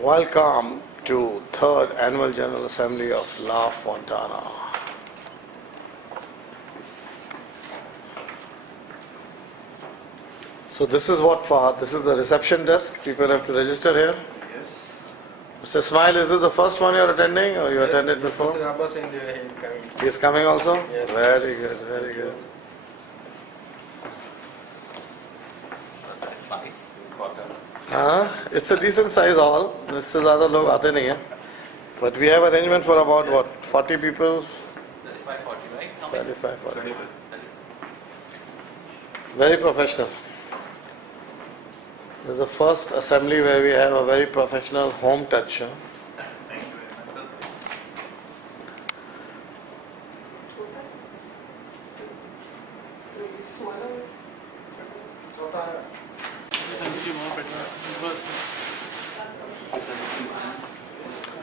Welcome to third annual General Assembly of La Fontana. So this is this is the reception desk. People have to register here. Yes. Mr. Smile, is this the first one you're attending or you attended before? Mr. Abbas and coming. He's coming also? Yes. Very good, very good. It's nice. It's a decent size hall. इससे ज़्यादा लोग आते नहीं हैं. But we have arrangement for about what, 40 people? 35, 40, right? 35, 40. Very professional. This is the first assembly where we have a very professional home touch. Thank you very much.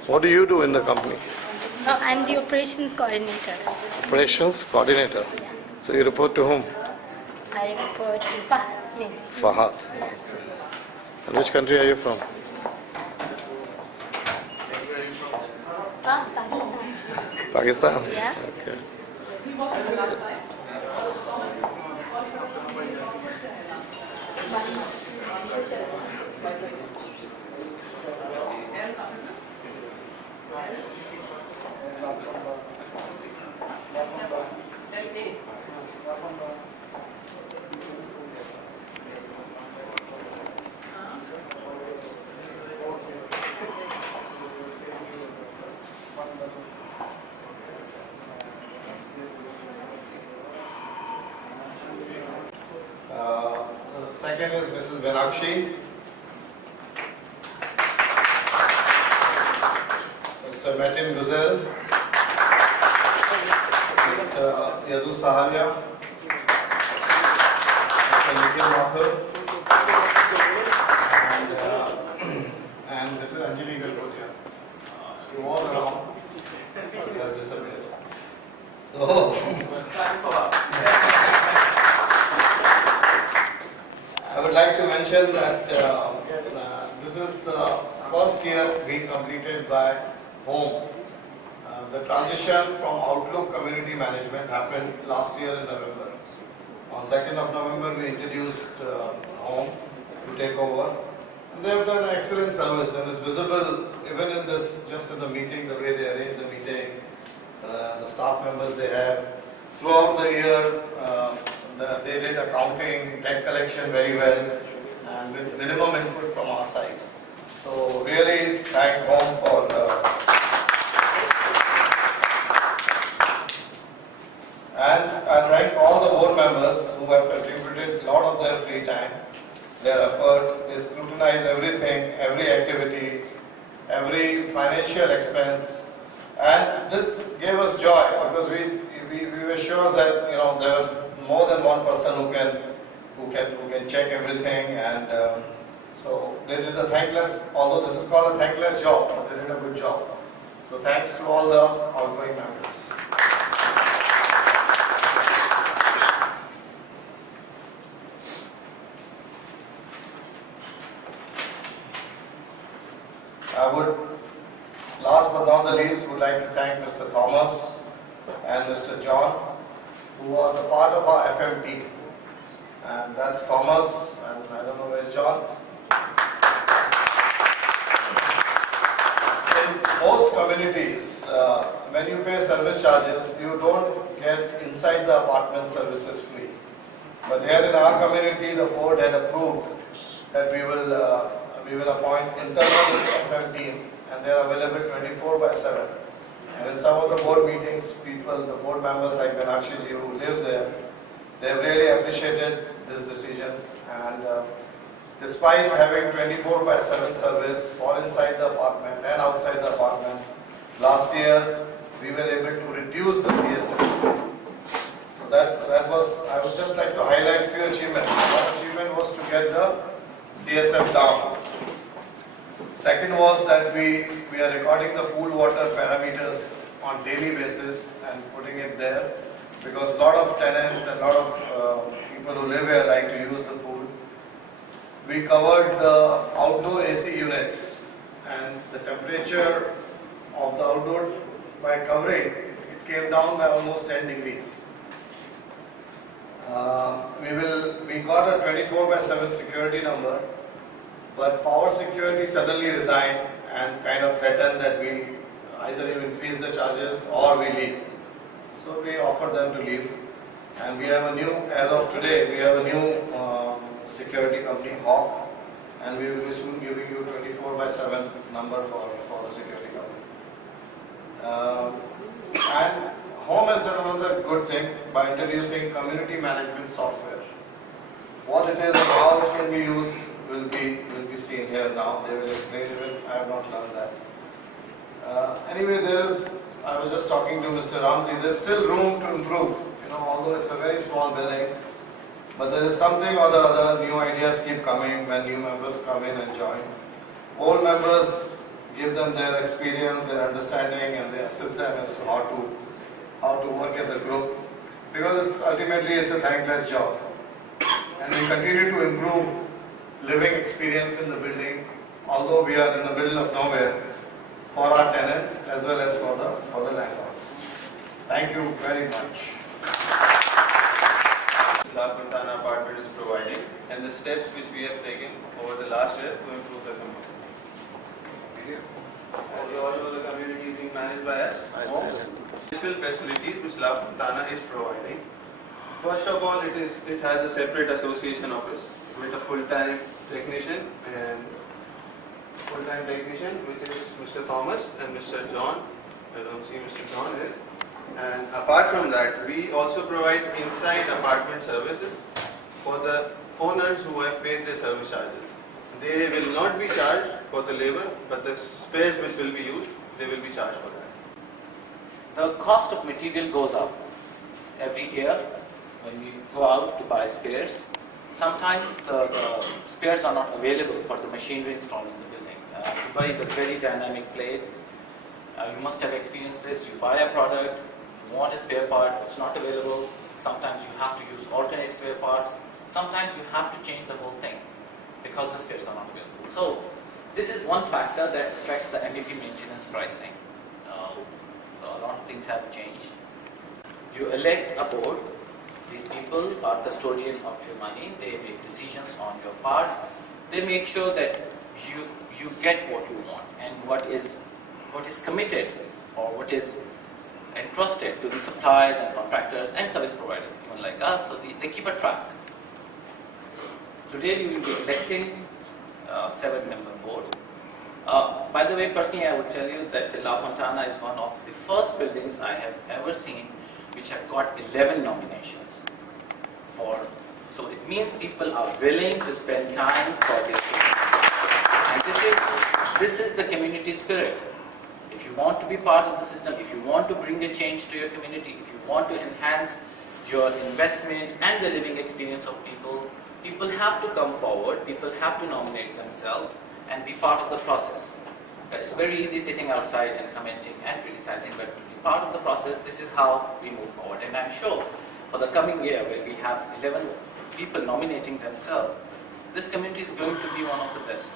What do you do in the company? No, I'm the operations coordinator. Operations coordinator. Yeah. So you report to whom? I report to Fahad mainly. Fahad. And which country are you from? Pakistan. Pakistan? Yes. Okay. Second is Mrs. Benakshi. Mr. Metin Guzel. Mr. Yadu Saharia. Mr. Nikhil Mathur. And Mrs. Anjali Galgotia. You all around. She has disappeared. So, I would like to mention that this is the first year being completed by home. The transition from Outlook Community Management happened last year in November. On 2nd of November, we introduced home to take over. And they have done an excellent service, and it's visible even in this, just in the meeting, the way they arrange the meeting, the staff members they have. Throughout the year, they did accounting, debt collection very well, and with minimum input from our side. So really thank home for and I thank all the board members who have contributed a lot of their free time, their effort. They scrutinize everything, every activity, every financial expense, and this gave us joy because we were sure that there were more than one person who can check everything, and so they did the thankless, although this is called a thankless job, but they did a good job. So thanks to all the outgoing members. I would, last but not the least, would like to thank Mr. Thomas and Mr. John, who are the part of our FM team. And that's Thomas, and I don't know where's John. In most communities, when you pay service charges, you don't get inside the apartment services free. But here in our community, the board had approved that we will appoint internal FM team, and they are available 24/7. And in some of the board meetings, the board members like Benakshi ji who lives there, they have really appreciated this decision. And despite having 24/7 service for inside the apartment and outside the apartment, last year we were able to reduce the CSF. So that was, I would just like to highlight few achievements. One achievement was to get the CSF down. Second was that we are recording the pool water parameters on daily basis and putting it there, because a lot of tenants and a lot of people who live here like to use the pool. We covered the outdoor AC units, and temperature of the outdoor, by covering, it came down by almost 10 degrees. We got a 24/7 security number, but Power Security suddenly resigned and kind of threatened that we either you increase the charges or we leave. So we offered them to leave, and we have a new, as of today, we have a new security company, Hawk, and we will be soon giving you 24/7 number for the security company. And Home has done another good thing by introducing community management software. What it is and how it can be used will be seen here now. They will explain it. I have not learned that. Anyway, I was just talking to Mr. Ramzi. There's still room to improve. Although it's a very small building, but there is something or the other. New ideas keep coming when new members come in and join. Old members give them their experience, their understanding, and they assist them as to how to work as a group, because ultimately it's a thankless job, and we continue to improve living experience in the building, although we are in the middle of nowhere, for our tenants as well as for the landlords. Thank you very much. La Fontana apartment is providing, and the steps which we have taken over the last year to improve the community. As you all know, the community is being managed by us. Special facilities which La Fontana is providing. First of all, it has a separate association office with a full-time technician, which is Mr. Thomas and Mr. John. I don't see Mr. John here. And apart from that, we also provide inside apartment services for the owners who have paid their service charges. They will not be charged for the labor, but the spares which will be used, they will be charged for that. The cost of material goes up every year when we go out to buy spares. Sometimes the spares are not available for the machinery installed in the building. Dubai is a very dynamic place. You must have experienced this. You buy a product, you want a spare part, it's not available. Sometimes you have to use alternate spare parts. Sometimes you have to change the whole thing because the spares are not available. So this is one factor that affects the MEP maintenance pricing. A lot of things have changed. You elect a board. These people are custodian of your money. They make decisions on your part. They make sure that you get what you want and what is committed or what is entrusted to the suppliers and contractors and service providers, even like us. So they keep a track. Today we will be electing a 7-member board. By the way, personally, I would tell you that La Fontana is one of the first buildings I have ever seen which have got 11 nominations. So it means people are willing to spend time for their community. And this is the community spirit. If you want to be part of the system, if you want to bring a change to your community, if you want to enhance your investment and the living experience of people, people have to come forward, people have to nominate themselves and be part of the process. It's very easy sitting outside and commenting and criticizing, but to be part of the process, this is how we move forward. And I'm sure for the coming year, where we have 11 people nominating themselves, this community is going to be one of the best.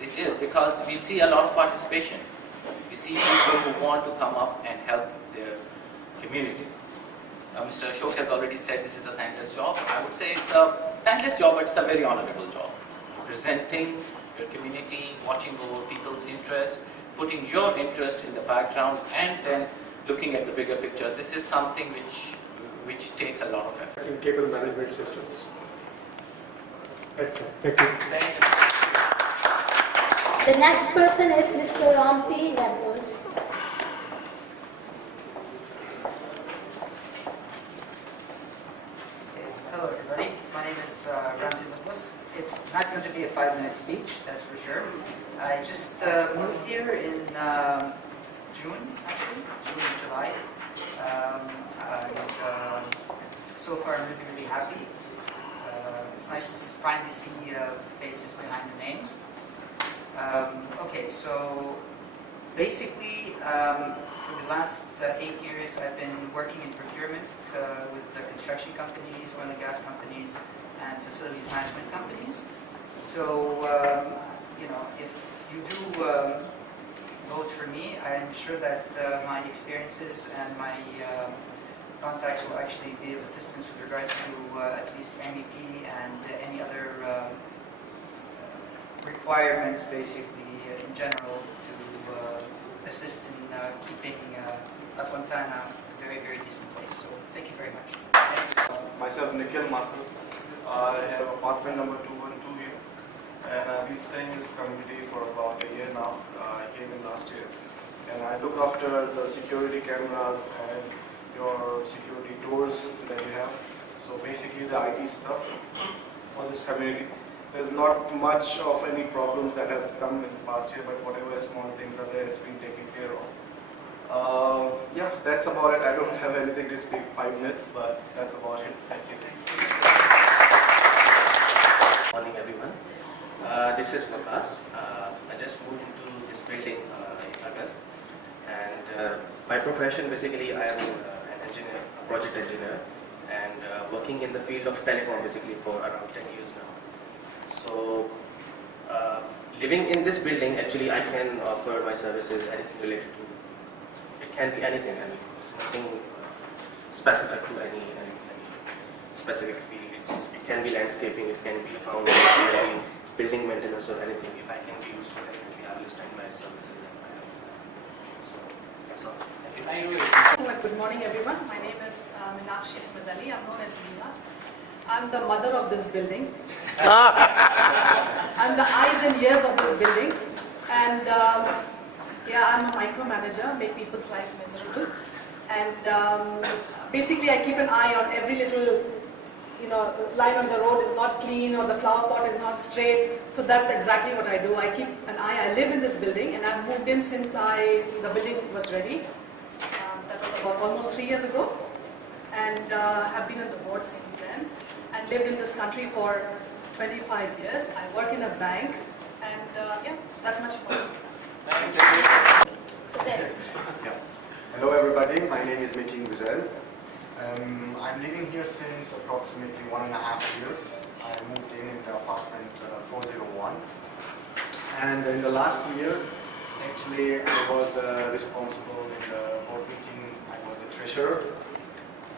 It is, because we see a lot of participation. We see people who want to come up and help their community. Mr. Ashok has already said this is a thankless job. I would say it's a thankless job, but it's a very honorable job. Presenting your community, watching over people's interest, putting your interest in the background, and then looking at the bigger picture. This is something which takes a lot of effort. In cable management systems. Thank you. Thank you. The next person is Mr. Ramzi Levels. Hello everybody, my name is Ramzi Levels. It's not going to be a 5-minute speech, that's for sure. I just moved here in June and July. So far I'm really happy. It's nice to finally see faces behind the names. Okay, so basically for the last 8 years I've been working in procurement with the construction companies, oil and gas companies, and facilities management companies. So, if you do vote for me. I'm sure that my experiences and my contacts will actually be of assistance with regards to at least MEP and any other requirements, basically, in general, to assist in keeping La Fontana a very, very decent place. So thank you very much. Myself, Nikhil Mathur. I have apartment number 212 here, and I've been staying in this community for about a year now. I came in last year, and I look after the security cameras and your security doors that you have. So basically the IT stuff for this community. There's not much of any problems that has come in the past year, but whatever small things are there, it's been taken care of. Yeah, that's about it. I don't have anything to speak 5 minutes, but that's about it. Thank you. Morning everyone. This is Waqas. I just moved into this building in August, and by profession basically I am an engineer, a project engineer, and working in the field of telecom basically for around 10 years now. So living in this building, actually I can offer my services, anything related to, it can be anything, I mean it's nothing specific to any specific field. It can be landscaping, it can be accounting, it can be building maintenance or anything. If I can be used for anything, I will extend my services and my help. So that's all. Thank you. Good morning, everyone. My name is Meenakshi Ahmed Ali. I'm known as Meena. I'm the mother of this building. I'm the eyes and ears of this building. And yeah, I'm a micromanager, make people's life miserable. And basically, I keep an eye on every little, line on the road is not clean or the flower pot is not straight. So that's exactly what I do. I keep an eye. I live in this building, and I've moved in since the building was ready. That was about almost 3 years ago, and have been on the board since then, and lived in this country for 25 years. I work in a bank, and yeah, that much more. Yeah. Hello everybody, my name is Metin Güzel. I'm living here since approximately 1.5 years. I moved in the apartment 401, and in the last year, actually I was responsible in the board meeting. I was the treasurer,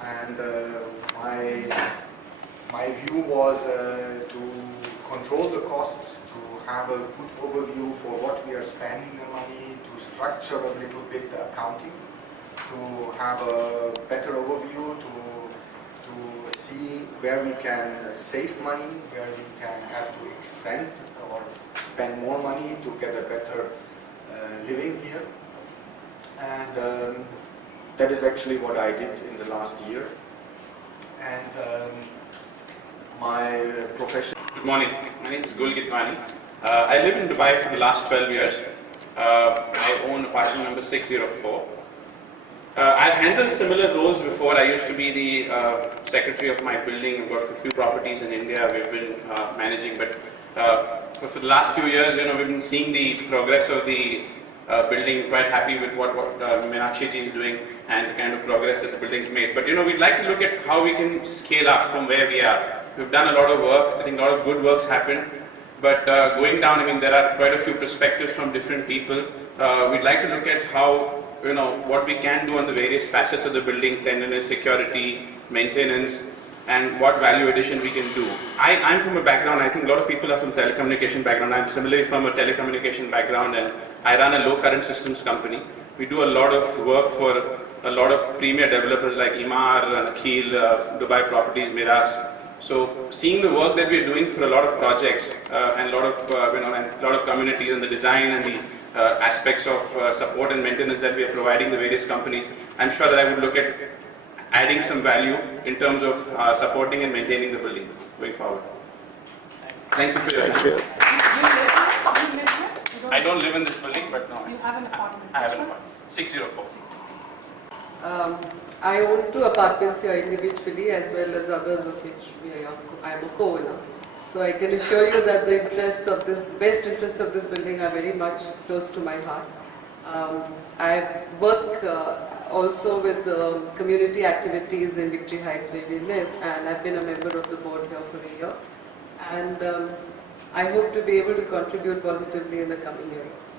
and my view was to control the costs, to have a good overview for what we are spending the money, to structure a little bit the accounting, to have a better overview, to see where we can save money, where we can have to extend or spend more money to get a better living here. And that is actually what I did in the last year. And my profession. Good morning. My name is Gul Gitwani. I live in Dubai for the last 12 years. I own apartment number 604. I've handled similar roles before. I used to be the secretary of my building. I've got a few properties in India we've been managing, but for the last few years, we've been seeing the progress of the building. Quite happy with what Meenakshi ji is doing and the kind of progress that the building's made. But we'd like to look at how we can scale up from where we are. We've done a lot of work. I think a lot of good work's happened. But going down, there are quite a few perspectives from different people. We'd like to look at how, what we can do on the various facets of the building, cleanliness, security, maintenance, and what value addition we can do. I'm from a background, I think a lot of people are from telecommunication background. I'm similarly from a telecommunication background, and I run a low current systems company. We do a lot of work for a lot of premier developers like Emaar, Akhil, Dubai Properties, Miras. So seeing the work that we're doing for a lot of projects and a lot of communities and the design and the aspects of support and maintenance that we are providing the various companies, I'm sure that I would look at adding some value in terms of supporting and maintaining the building going forward. Thank you for your time. You live here? I don't live in this building, but no. You have an apartment? I have an apartment. 604. I own 2 apartments here individually, as well as others of which I am a co-owner. So I can assure you that the best interests of this building are very much close to my heart. I work also with the community activities in Victory Heights where we live, and I've been a member of the board here for a year. And I hope to be able to contribute positively in the coming years.